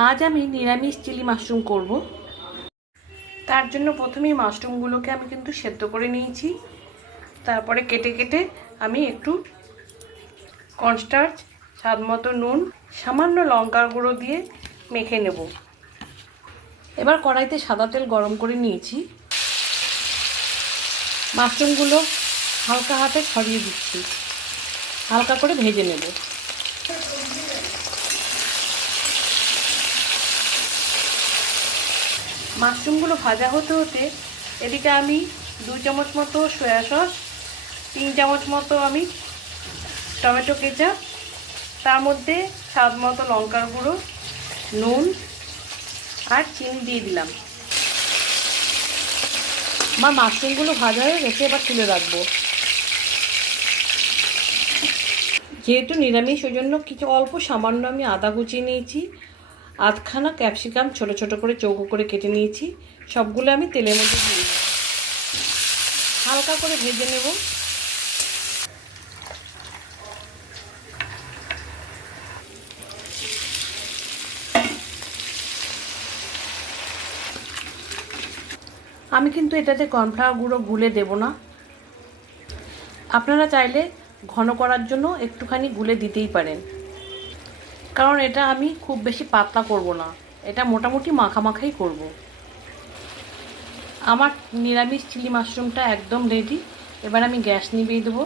আজ আমি নিরামিষ চিলি মাশরুম করব। তার জন্য প্রথমেই মাশরুমগুলোকে আমি কিন্তু সেদ্ধ করে নিয়েছি। তারপরে কেটে কেটে আমি একটু কর্নস্টার্চ, স্বাদ মতো নুন, সামান্য লঙ্কার গুঁড়ো দিয়ে মেখে নেব। এবার কড়াইতে সাদা তেল গরম করে নিয়েছি। মাশরুমগুলো হালকা হাতে ছড়িয়ে দিচ্ছি, হালকা করে ভেজে নেব। মাশরুমগুলো ভাজা হতে হতে এদিকে আমি 2 চামচ মতো সয়া সস, 3 চামচ মতো আমি টমেটো কেচাপ, তার মধ্যে স্বাদ মতো লঙ্কার গুঁড়ো, নুন আর চিনি দিয়ে দিলাম। আমার মাশরুমগুলো ভাজা হয়ে গেছে, এবার তুলে রাখবো। যেহেতু নিরামিষ ওই জন্য কিছু অল্প সামান্য আমি আদা কুচিয়ে নিয়েছি, আধখানা ক্যাপসিকাম ছোট ছোট করে চৌকো করে কেটে নিয়েছি। সবগুলো আমি তেলের মধ্যে দিয়ে দিই, হালকা করে ভেজে নেব। আমি কিন্তু এটাতে কর্নফ্লাওয়ার গুঁড়ো গুলে দেব না। আপনারা চাইলে ঘন করার জন্য একটুখানি গুলে দিতেই পারেন, কারণ এটা আমি খুব বেশি পাতলা করব না, এটা মোটামুটি মাখামাখাই করব। আমার নিরামিষ চিলি মাশরুমটা একদম রেডি। এবার আমি গ্যাস নিভিয়ে দেবো।